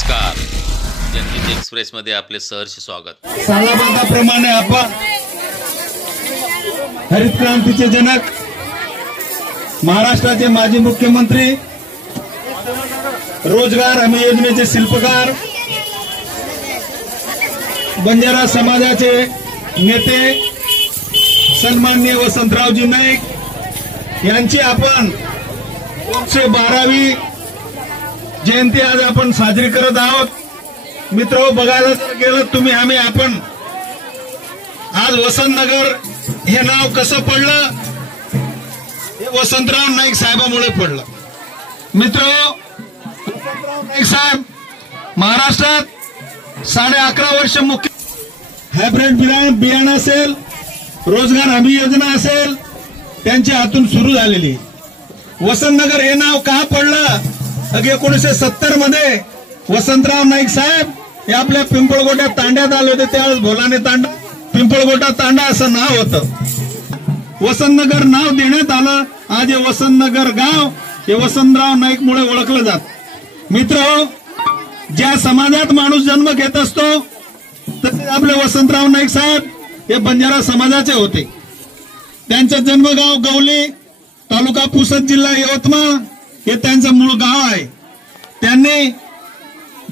नमस्कार, जनहित एक्सप्रेस मध्ये आपले सहर्ष स्वागत। सालाबादाप्रमाणे आपण हरित क्रांतीचे जनक, महाराष्ट्राचे माजी मुख्यमंत्री, रोजगार हमी योजनेचे शिल्पकार, बंजारा समाजाचे नेते सन्माननीय वसंतरावजी नाईक यांची आपण 212वी जयंती आज आपण साजरी करत आहोत। मित्र, बघायला जर गेलं तुम्ही आपण आज वसंतनगर हे नाव कसं पडलं, हे वसंतराव नाईक साहेबांमुळे पडलं। मित्र, वसंतराव नाईक साहेब महाराष्ट्रात 11.5 वर्ष मुख्य हायब्रिड बियाणं असेल, रोजगार हमी योजना असेल, त्यांच्या हातून सुरू झालेली। वसंतनगर हे नाव का पडलं? 1970 मध्ये वसंतराव नाईक साहेब हे आपल्या पिंपळगोटा तांड्यात आले होते। त्यावेळेस भोलाने तांडा, पिंपळगोटा तांडा असं नाव होतं। वसंतनगर नाव देण्यात आलं। आज हे वसंतनगर गाव हे वसंतराव नाईक मुळे ओळखलं जात। मित्र, ज्या समाजात माणूस जन्म घेत असतो तसे आपले वसंतराव नाईक साहेब हे बंजारा समाजाचे होते। त्यांचं जन्मगाव गवली, तालुका पुसद, जिल्हा यवतमाळ हे त्यांचं मूळ गाव आहे। त्यांनी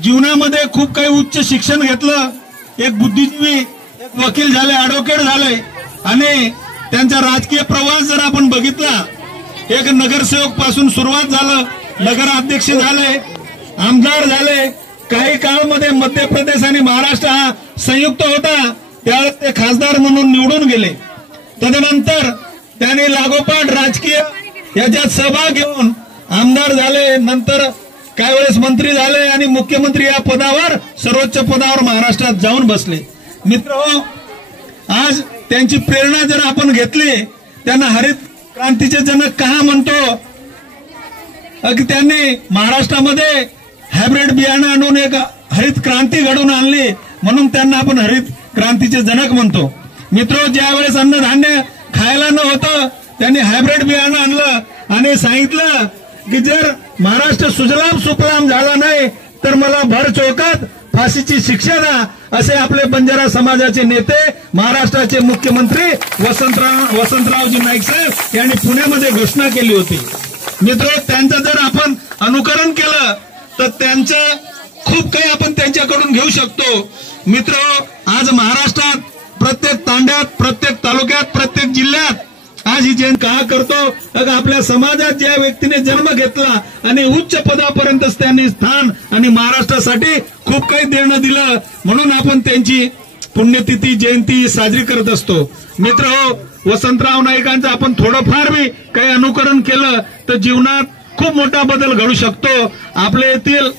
जीवनामध्ये खूप काही उच्च शिक्षण घेतलं, एक बुद्धिजीवी, एक वकील झाले, ऍडव्होकेट झाले आणि त्यांचा राजकीय प्रवास जर आपण बघितला, एक नगरसेवक पासून सुरुवात झालं, नगराध्यक्ष झाले, आमदार झाले, काही काळामध्ये मध्य प्रदेश आणि महाराष्ट्र हा संयुक्त होता, त्यावेळेस ते खासदार म्हणून निवडून गेले। तदनंतर त्यांनी लागोपाठ राजकीय याच्यात सहभाग घेऊन आमदार झाले, नंतर काही वेळेस मंत्री झाले आणि मुख्यमंत्री या पदावर, सर्वोच्च पदावर महाराष्ट्रात जाऊन बसले। मित्र, आज त्यांची प्रेरणा जर आपण घेतली, त्यांना हरित क्रांतीचे जनक का म्हणतो? त्यांनी महाराष्ट्रामध्ये हायब्रिड बियाणं आणून एक हरित क्रांती घडवून आणली, म्हणून त्यांना आपण हरित क्रांतीचे जनक म्हणतो। मित्र, ज्या वेळेस अन्नधान्य खायला न होतं, त्यांनी हायब्रिड बियाणं आणलं आणि सांगितलं की जर महाराष्ट्र सुजलाम सुफलाम झाला नाही तर मला भर चौकात फाशीची शिक्षा द्या, असे आपले बंजारा समाजाचे नेते, महाराष्ट्राचे मुख्यमंत्री वसंतरावजी नाईक साहेब यांनी पुण्यामध्ये घोषणा केली होती। मित्र, त्यांचं जर आपण अनुकरण केलं तर त्यांचं खूप काही आपण त्यांच्याकडून घेऊ शकतो। मित्र, आज महाराष्ट्रात प्रत्येक तांड्यात, प्रत्येक तालुक्यात, प्रत्येक जिल्ह्यात आज ही जयंती का करतो? आपल्या समाजात ज्या व्यक्तीने जन्म घेतला आणि उच्च पदापर्यंत त्यांनी स्थान आणि महाराष्ट्रासाठी खूप काही देणं दिलं, म्हणून आपण त्यांची पुण्यतिथी जयंती साजरी करत असतो। मित्र, वसंतराव नाईकांचं आपण थोडंफार बी काही अनुकरण केलं तर जीवनात खूप मोठा बदल घडू शकतो। आपल्या येथील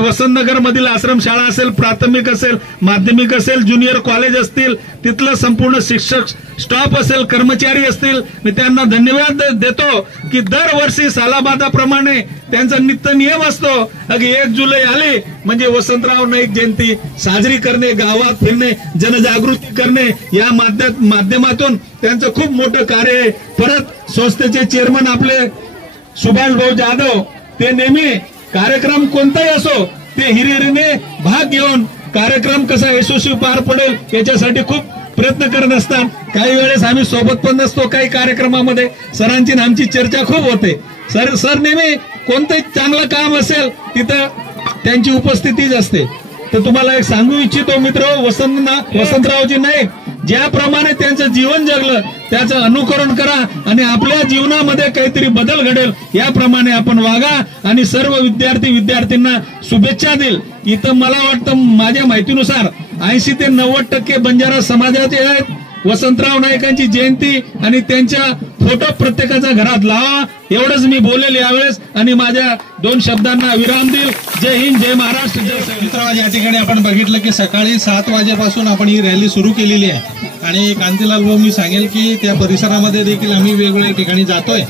वसंतनगर मधील आश्रमशाळा असेल, प्राथमिक असेल, माध्यमिक असेल, ज्युनियर कॉलेज असतील, तिथलं संपूर्ण शिक्षक स्टाफ असेल, कर्मचारी असतील, मी त्यांना धन्यवाद देतो की दरवर्षी सालाबादाप्रमाणे त्यांचा नित्य नियम असतो 1 जुलै आली म्हणजे वसंतराव नाईक जयंती साजरी करणे, गावात फिरणे, जनजागृती करणे, या माध्यमातून त्यांचं खूप मोठं कार्य आहे। परत संस्थेचे चेअरमन आपले सुभाष भाऊ जाधव, ते नेहमी कार्यक्रम कोणताही असो ते हिरिरीने भाग घेऊन कार्यक्रम कसा यशस्वी पार पडेल याच्यासाठी खूप प्रयत्न करत असतात। काही वेळेस आम्ही सोबत पण नसतो, काही कार्यक्रमामध्ये सरांची आमची चर्चा खूप होते। सर नेहमी कोणतंही चांगलं काम असेल तिथं त्यांची उपस्थितीच असते। तर तुम्हाला एक सांगू इच्छितो मित्र, वसंतरावजी नाईक ज्याप्रमाणे त्यांचं जीवन जगलं त्याचं अनुकरण करा आणि आपल्या जीवनामध्ये काहीतरी बदल घडेल याप्रमाणे आपण वागा आणि सर्व विद्यार्थ्यांना शुभेच्छा देईल। इथं मला वाटतं माझ्या माहितीनुसार 80 ते 90% बंजारा समाजाचे आहेत। वसंतराव नाईकांची जयंती आणि त्यांच्या फोटो प्रत्येकाच्या घरात लावा, एवढंच मी बोलेल यावेळेस आणि माझ्या 2 शब्दांना विराम देईल। जय हिंद, जय महाराष्ट्र, जय मित्र, या ठिकाणी आपण बघितलं की सकाळी 7 वाजेपासून आपण ही रॅली सुरू केलेली आहे आणि कांतीलाल भाऊ, मी सांगेल की त्या परिसरामध्ये देखील आम्ही वेगवेगळ्या ठिकाणी जातोय।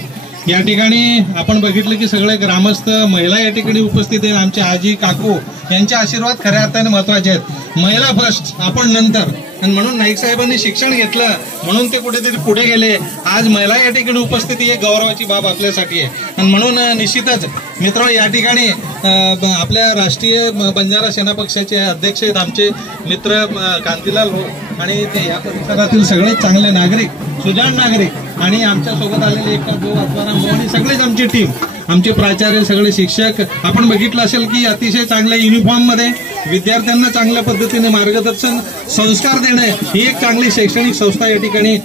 या ठिकाणी आपण बघितलं की सगळे ग्रामस्थ, महिला या ठिकाणी उपस्थित आहेत। आमचे आजी काकू यांचे आशीर्वाद खऱ्या अर्थाने महत्वाचे आहेत। महिला फर्स्ट, आपण नंतर। आणि म्हणून नाईक साहेबांनी शिक्षण घेतलं म्हणून ते कुठेतरी पुढे गेले. आज महिला या ठिकाणी उपस्थिती एक गौरवाची बाब आपल्यासाठी आहे. आणि म्हणून निश्चितच मित्र या ठिकाणी आपल्या राष्ट्रीय बंजारा सेना पक्षाचे अध्यक्ष आहेत आमचे मित्र कांतीलाल हो, आणि ते या परिसरातील सगळे चांगले नागरिक, सुजाण नागरिक, आणि आमच्या सोबत आलेले एका दो आत्माराम हो, आणि सगळेच आमची टीम, आमचे प्राचार्य, सगळे शिक्षक. आपण बघितलं असेल की अतिशय चांगल्या युनिफॉर्म मध्ये विद्यार्थ्यांना चांगल्या पद्धतीने मार्गदर्शन, संस्कार देणे ही एक चांगली शैक्षणिक संस्था या ठिकाणी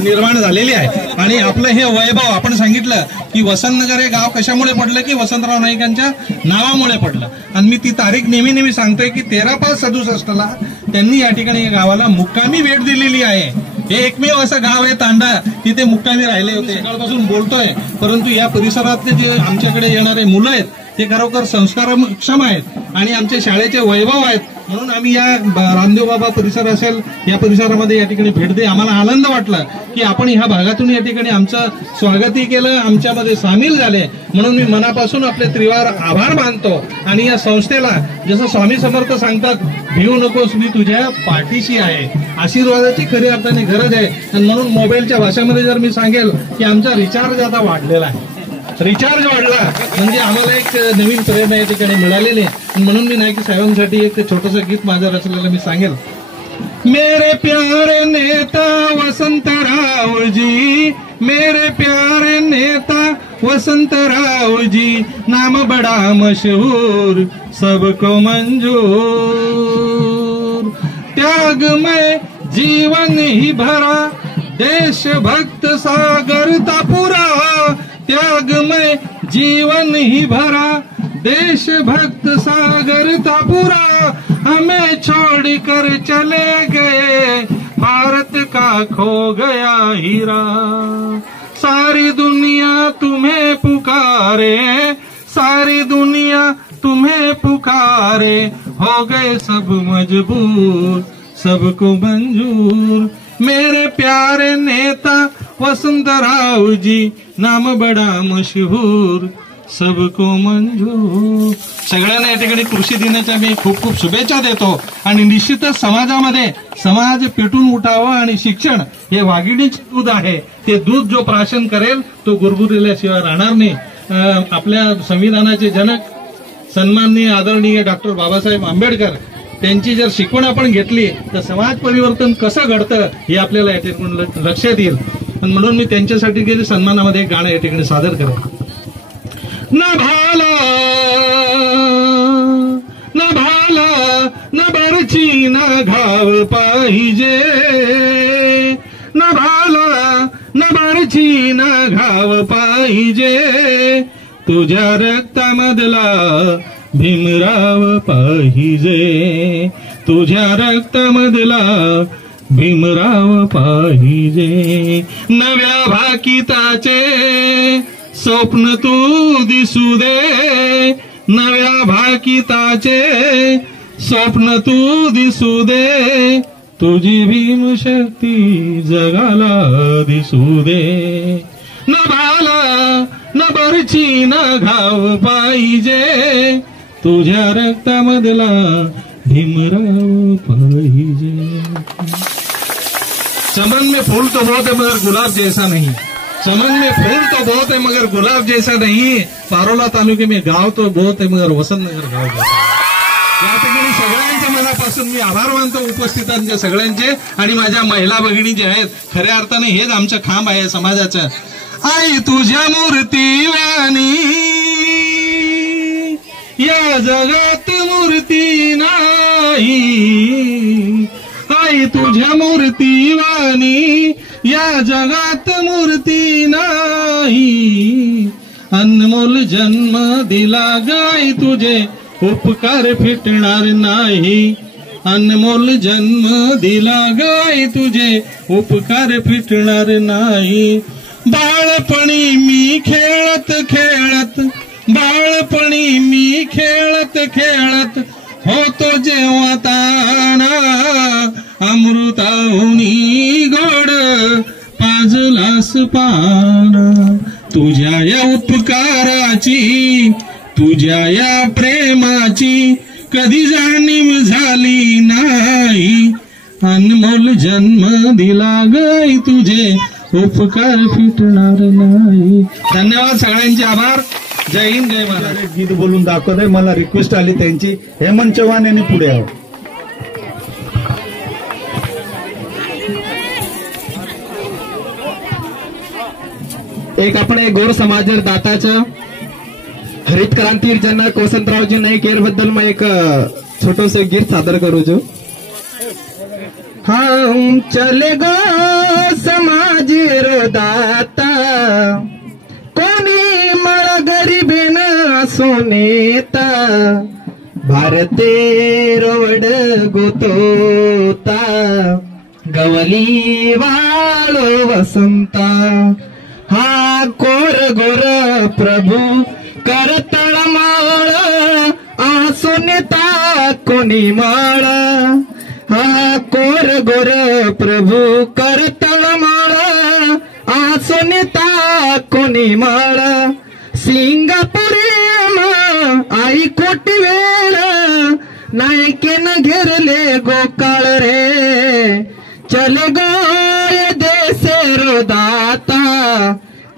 निर्माण झालेली आहे. आणि आपलं हे वैभव, आपण सांगितलं की वसंतनगर हे गाव कशामुळे पडलं की वसंतराव नाईकांच्या नावामुळे पडलं. आणि मी ती तारीख नेहमी सांगतोय की 13/5/67 त्यांनी या ठिकाणी या गावाला मुक्कामी भेट दिलेली आहे. हे एकमेव असं गाव आहे तांडा तिथे मुक्कामी राहिले होते. सकाळपासून बोलतोय, परंतु या परिसरातले जे आमच्याकडे येणारे मुलं आहेत ते खरोखर संस्कारक्षम आहेत आणि आमच्या शाळेचे वैभव आहेत. म्हणून आम्ही या रामदेव बाबा परिसर असेल या परिसरामध्ये या ठिकाणी भेट दे, आम्हाला आनंद वाटला की आपण ह्या भागातून या ठिकाणी आमचं स्वागतही केलं, आमच्यामध्ये सामील झाले. म्हणून मी मनापासून आपले त्रिवार आभार मानतो. आणि या संस्थेला जसं स्वामी समर्थ सांगतात, भिवू नकोस मी तुझ्या पाठीशी आहे, आशीर्वादाची खरी अर्थाने गरज आहे. आणि म्हणून मोबाईलच्या भाषेमध्ये जर मी सांगेल की आमचा रिचार्ज आता वाढलेला आहे, रिचार्ज वाढला म्हणजे आम्हाला एक नवीन प्रेरणा या ठिकाणी मिळालेली आहे. म्हणून मी नाईक साहेबांसाठी एक छोटंसं गीत माझं रचलेलं मी सांगेल. मेरे प्यारे नेता वसंतराव जी, मेरे प्यारे नेता वसंतराव जी, नाम बड़ा मशहूर सबको मंजूर, त्यागमय जीवन ही भरा, देशभक्त सागर तापुरा, त्यागमय जीवन ही भरा, देशभक्त सागर तापुरा, हमें छोड़कर चले गए, भारत का खो गया हीरा, सारी दुनिया तुम्हें पुकारे, सारी दुनिया तुम्हें पुकारे, हो गए सब मजबूर सबको मंजूर, मेरे प्यारे नेता वसंतराव जी, नाम बड़ा मशहूर सबको मंजूर. सगळ्यांना या ठिकाणी कृषी दिनाच्या मी खूप खूप शुभेच्छा देतो. आणि निश्चितच समाजामध्ये समाज पेटून उठावा आणि शिक्षण हे वाघिणीचे दूध आहे. ते दूध जो प्राशन करेल तो गुरगुरल्याशिवाय राहणार नाही. आपल्या संविधानाचे जनक सन्माननीय आदरणीय डॉक्टर बाबासाहेब आंबेडकर त्यांची जर शिकवण आपण घेतली तर समाज परिवर्तन कसं घडतं हे आपल्याला या ठिकाणी लक्षात येईल. आणि म्हणून मी त्यांच्यासाठी गेले सन्मानामध्ये एक गाणं या ठिकाणी सादर करेन. न भाला न भाला न बरची न घाव पाहिजे, न भाला न बरची न घाव पाहिजे, तुझ्या रक्तामधला भीमराव पाहिजे, तुझ्या रक्तामधला भीमराव पाहिजे. नव्या भाकिताचे स्वप्न तू दिसू दे, नव्या भाकिताचे स्वप्न तू दिसू दे, तुझी भीमशक्ती जगाला दिसू दे. न भाला न बरची न घाव पाहिजे, तुझ्या रक्तामधला भीमराव पाहिजे. चमन में फूल तो बहुत है मगर गुलाब जैसा नहीं, चमन में फूल तो बहुत है मगर गुलाब जैसा नहीं, पारोला तालुके में गाव तो बहुत है मगर वसंतनगर गाव जैसा. या ठिकाणी सगळ्यांच्या मनापासून मी आभार मानतो उपस्थितांच्या सगळ्यांचे. आणि माझ्या महिला भगिनी ज्या आहेत खऱ्या अर्थाने हेच आमचं खांब आहे समाजाचं. आई तुझ्या मूर्तीवाणी या जगात मूर्ती नाही, आई तुझ्या मूर्तीवाणी या जगात मूर्ती नाही, अनमोल जन्म दिला गाय तुझे उपकार फिटणार नाही, अनमोल जन्म दिला गाय तुझे उपकार फिटणार नाही. बाळपणी मी खेळत खेळत, बाळपणी मी खेळत खेळत होतो जेव्हा ताना, अमृताहुनी गोड पाजलास पाना, तुझ्या या उपकाराची तुझ्या या प्रेमाची कधी जाणीव झाली नाही, अनमोल जन्म दिला गई तुझे उपकार फिटणार नाही. धन्यवाद, सगळ्यांचे आभार. जय हिंद, जय महाराष्ट्र. गीत बोलून दाखवत आहे. मला रिक्वेस्ट आली त्यांची, हेमंत चव्हाण यांनी पुढे यावं. एक आपण एक गोर समाजर दाताचं हरित क्रांतीर जनक वसंतरावजी नाईक बद्दल मैं एक छोटस गीत सादर करू जो. हम चले गो समाजीर दाता कोणी मळ गरीबीन सोनेता भारते रोड गोतोता गवली वाळो वसंता हा कोर गोर प्रभू करतळ माळ आसुनेता कोणी माळ हा कोर गोर प्रभू करतळ माळ आसुनेता कोणी माळ सिंगापुरी आई कोटी वेळ नायकेन घेरले गोकाळ रे चले गो देशेरो दाता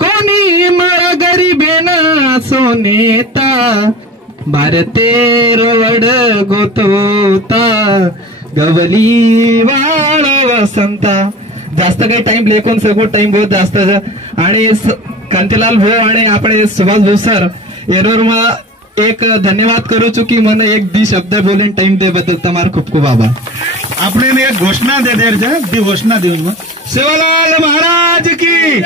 कोणी मळ गरीबेन सोनेता भारते रोड गोतोता गवली वाळ वसंता. जास्त काही टाइम लेखून सगळं टाइम बहुत जास्त आणि कांतीलाल भाऊ आणि आपण सुभाष भाऊ सर यावर एक धन्यवाद करू चुकी मन एक दी शब्द बोलेन टाइम दे बद्दल तुम्हारा खूप खूप आभार. आपण एक घोषणा दे दी घोषणा देऊन मग सेवालाल महाराज की